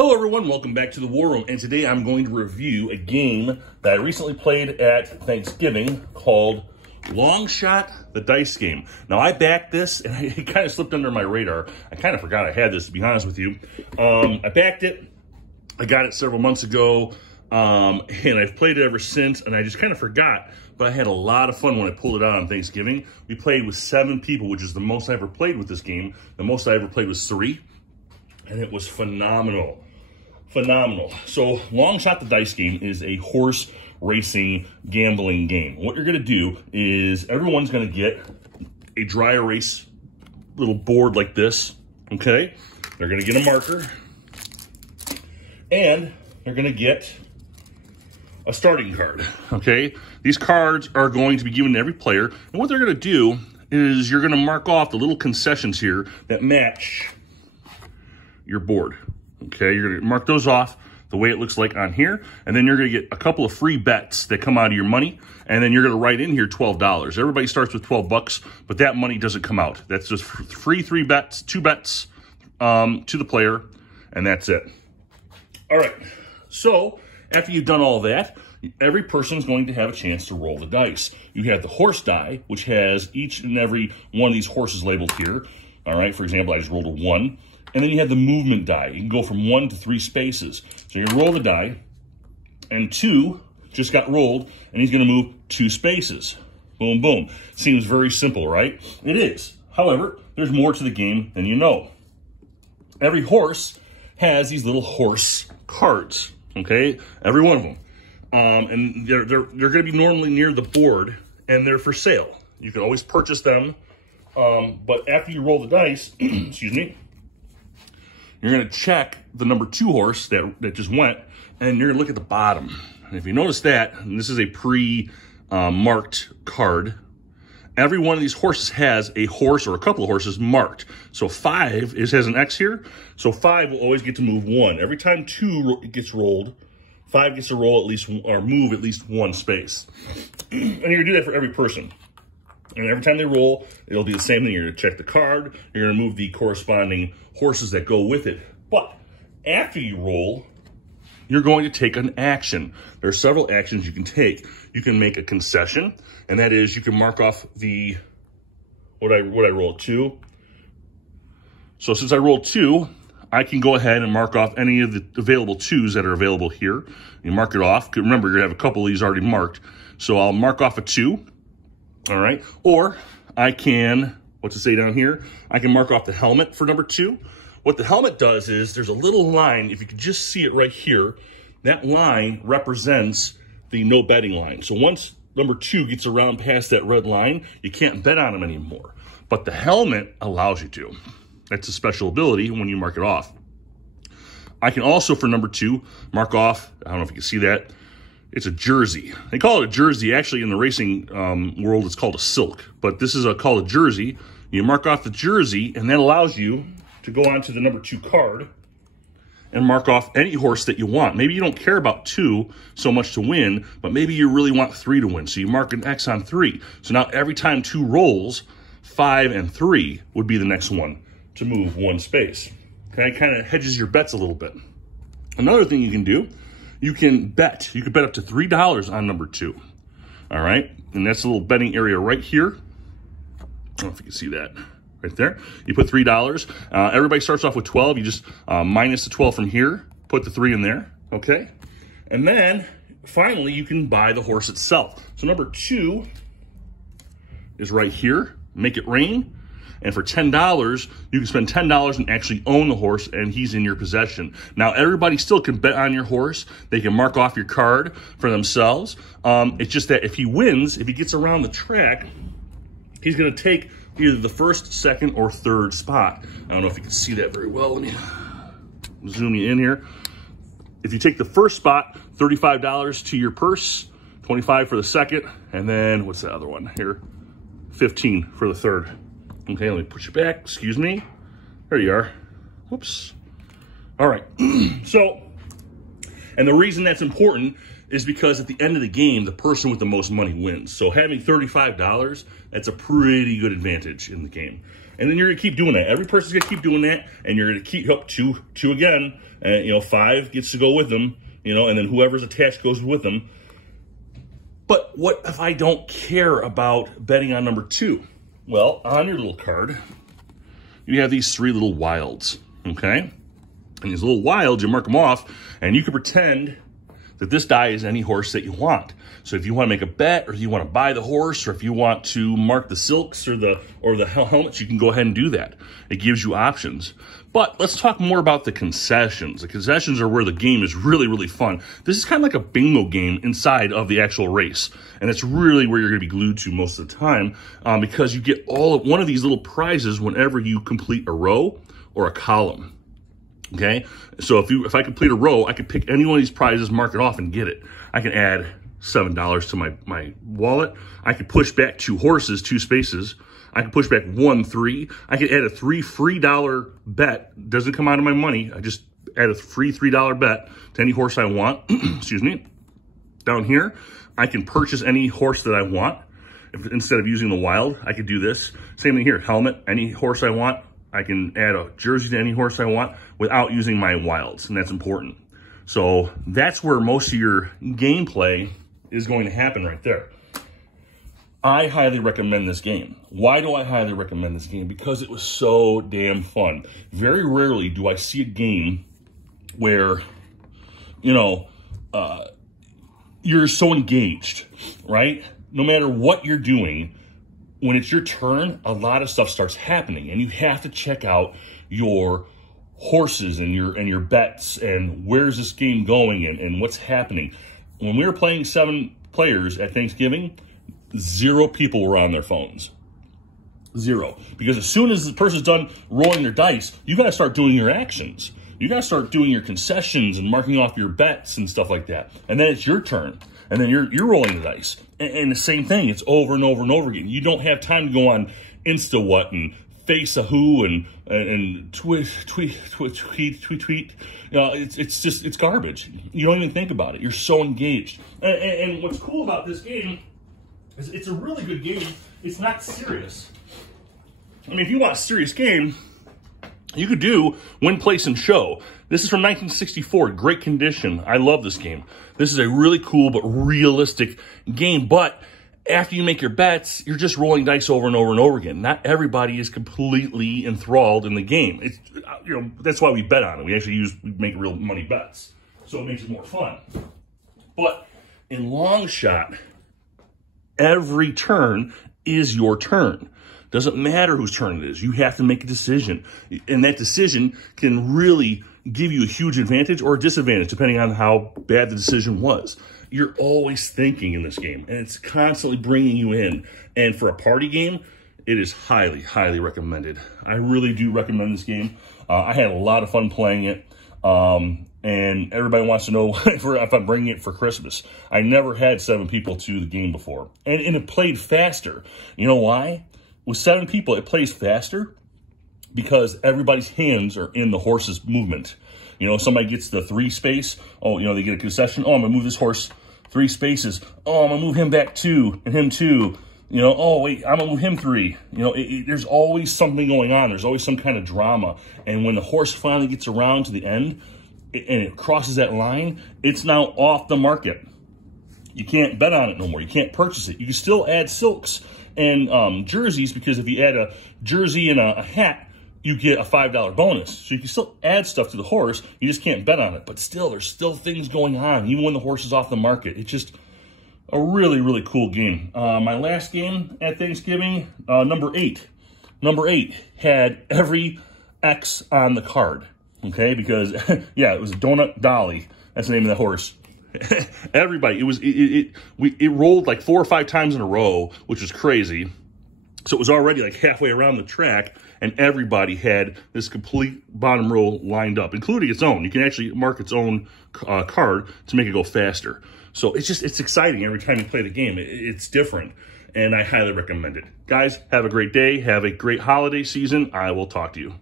Hello everyone, welcome back to the War Room, and today I'm going to review a game that I recently played at Thanksgiving called Long Shot, the dice game. Now I backed this, and it kind of slipped under my radar. I kind of forgot I had this, to be honest with you. I backed it, I got it several months ago, and I've played it ever since, and I just kind of forgot, but I had a lot of fun when I pulled it out on Thanksgiving. We played with 7 people, which is the most I ever played with this game. The most I ever played was 3, and it was phenomenal. Phenomenal. So Long Shot the Dice game is a horse racing gambling game. What you're going to do is everyone's going to get a dry erase little board like this, okay? They're going to get a marker, and they're going to get a starting card, okay? These cards are going to be given to every player, and what they're going to do is you're going to mark off the little concessions here that match your board. Okay, you're going to mark those off the way it looks like on here, and then you're going to get a couple of free bets that come out of your money, and then you're going to write in here $12. Everybody starts with 12 bucks, but that money doesn't come out. That's just free 2 bets to the player, and that's it. All right, so after you've done all that, every person's going to have a chance to roll the dice. You have the horse die, which has each and every one of these horses labeled here. All right, for example, I just rolled a 1. And then you have the movement die. You can go from 1 to 3 spaces. So you roll the die, and 2 just got rolled, and he's going to move 2 spaces. Boom, boom. Seems very simple, right? It is. However, there's more to the game than you know. Every horse has these little horse cards, okay? Every one of them. And they're going to be normally near the board, and they're for sale. You can always purchase them, but after you roll the dice, excuse me, you're going to check the number 2 horse that just went, and you're going to look at the bottom. And if you notice that, and this is a pre-marked card, every one of these horses has a horse or a couple of horses marked. So 5 has an X here, so 5 will always get to move 1. Every time 2 gets rolled, 5 gets to roll at least, or move at least 1 space. And you're going to do that for every person. And every time they roll, it'll be the same thing. You're going to check the card. You're going to move the corresponding horses that go with it. But after you roll, you're going to take an action. There are several actions you can take. You can make a concession, and that is you can mark off the, what I rolled, 2. So since I rolled 2, I can go ahead and mark off any of the available 2s that are available here. You mark it off. Remember, you're going to have a couple of these already marked. So I'll mark off a 2. All right, or I can, what's it say down here? I can mark off the helmet for number 2. What the helmet does is there's a little line, if you could just see it right here, that line represents the no betting line. So once number 2 gets around past that red line, you can't bet on him anymore. But the helmet allows you to. That's a special ability when you mark it off. I can also, for number 2, mark off, I don't know if you can see that, it's a jersey. They call it a jersey. Actually, in the racing world, it's called a silk. But this is called a jersey. You mark off the jersey, and that allows you to go on to the number 2 card and mark off any horse that you want. Maybe you don't care about 2 so much to win, but maybe you really want 3 to win. So you mark an X on 3. So now every time 2 rolls, 5 and 3 would be the next one to move 1 space. Okay, kind of hedges your bets a little bit. Another thing you can do, you can bet. You can bet up to $3 on number 2. All right, and that's a little betting area right here. I don't know if you can see that right there. You put $3. Everybody starts off with 12. You just minus the 12 from here, put the 3 in there, okay? And then finally, you can buy the horse itself. So number 2 is right here. Make it rain. And for $10, you can spend $10 and actually own the horse, and he's in your possession. Now, everybody still can bet on your horse. They can mark off your card for themselves. It's just that if he wins, if he gets around the track, he's going to take either the 1st, 2nd, or 3rd spot. I don't know if you can see that very well. Let me zoom you in here. If you take the 1st spot, $35 to your purse, $25 for the 2nd, and then what's the other one here? $15 for the 3rd. Okay, let me push it back. Excuse me. There you are. Whoops. All right. So, and the reason that's important is because at the end of the game, the person with the most money wins. So having $35, that's a pretty good advantage in the game. And then you're going to keep doing that. Every person's going to keep doing that, and you're going to keep up two again. And, you know, 5 gets to go with them, you know, and then whoever's attached goes with them. But what if I don't care about betting on number 2? Well, on your little card, you have these 3 little wilds, okay? And these little wilds, you mark them off, and you can pretend that this die is any horse that you want. So if you want to make a bet, or if you want to buy the horse, or if you want to mark the silks or the helmets, you can go ahead and do that. It gives you options. But let's talk more about the concessions. The concessions are where the game is really, really fun. This is kind of like a bingo game inside of the actual race. And it's really where you're going to be glued to most of the time, because you get one of these little prizes whenever you complete a row or a column. Okay, so if I complete a row, I can pick any one of these prizes, mark it off, and get it. I can add $7 to my wallet. I can push back 2 horses, 2 spaces. I can push back 1, 3. I can add a $3 free bet. Doesn't come out of my money. I just add a free $3 bet to any horse I want. Excuse me. Down here, I can purchase any horse that I want. Instead of using the wild, I could do this. Same thing here. Helmet, any horse I want. I can add a jersey to any horse I want without using my wilds, and that's important. So that's where most of your gameplay is going to happen right there. I highly recommend this game. Why do I highly recommend this game? Because it was so damn fun. Very rarely do I see a game where, you know, you're so engaged, right? No matter what you're doing, when it's your turn, a lot of stuff starts happening, and you have to check out your horses and your bets and where's this game going and what's happening. When we were playing 7 players at Thanksgiving, 0 people were on their phones. 0. Because as soon as the person's done rolling their dice, you got to start doing your actions. You got to start doing your concessions and marking off your bets and stuff like that. And then it's your turn. And then you're rolling the dice. And the same thing, it's over and over and over again. You don't have time to go on InstaWhat and Face a Who and tweet. You know, it's garbage. You don't even think about it. You're so engaged. And what's cool about this game is it's a really good game. It's not serious. I mean, if you want a serious game, you could do Win, Place, and Show. This is from 1964, great condition. I love this game. This is a really cool but realistic game, but after you make your bets, you're just rolling dice over and over and over again. Not everybody is completely enthralled in the game. It's, you know, that's why we bet on it. We make real money bets, so it makes it more fun. But in long shot, every turn is your turn. Doesn't matter whose turn it is. You have to make a decision. And that decision can really give you a huge advantage or a disadvantage, depending on how bad the decision was. You're always thinking in this game, and it's constantly bringing you in. And for a party game, it is highly, highly recommended. I really do recommend this game. I had a lot of fun playing it. And everybody wants to know if I'm bringing it for Christmas. I never had 7 people to the game before. And it played faster. You know why? With 7 people, it plays faster because everybody's hands are in the horse's movement. You know, somebody gets the 3 space. Oh, you know, they get a concession. Oh, I'm going to move this horse 3 spaces. Oh, I'm going to move him back 2 and him 2. You know, oh, wait, I'm going to move him 3. You know, there's always something going on. There's always some kind of drama. And when the horse finally gets around to the end and it crosses that line, it's now off the market. You can't bet on it no more. You can't purchase it. You can still add silks and jerseys, because if you add a jersey and a hat, you get a $5 bonus. So you can still add stuff to the horse. You just can't bet on it. But still, there's still things going on, even when the horse is off the market. It's just a really, really cool game. My last game at Thanksgiving, number 8. Number 8 had every X on the card, okay? Because, yeah, it was Donut Dolly. That's the name of the horse. Everybody, it rolled like 4 or 5 times in a row, which was crazy. So it was already like halfway around the track, and everybody had this complete bottom row lined up, including its own. You can actually mark its own card to make it go faster. So it's exciting every time you play the game. It's different, and I highly recommend it. Guys, have a great day. Have a great holiday season. I will talk to you.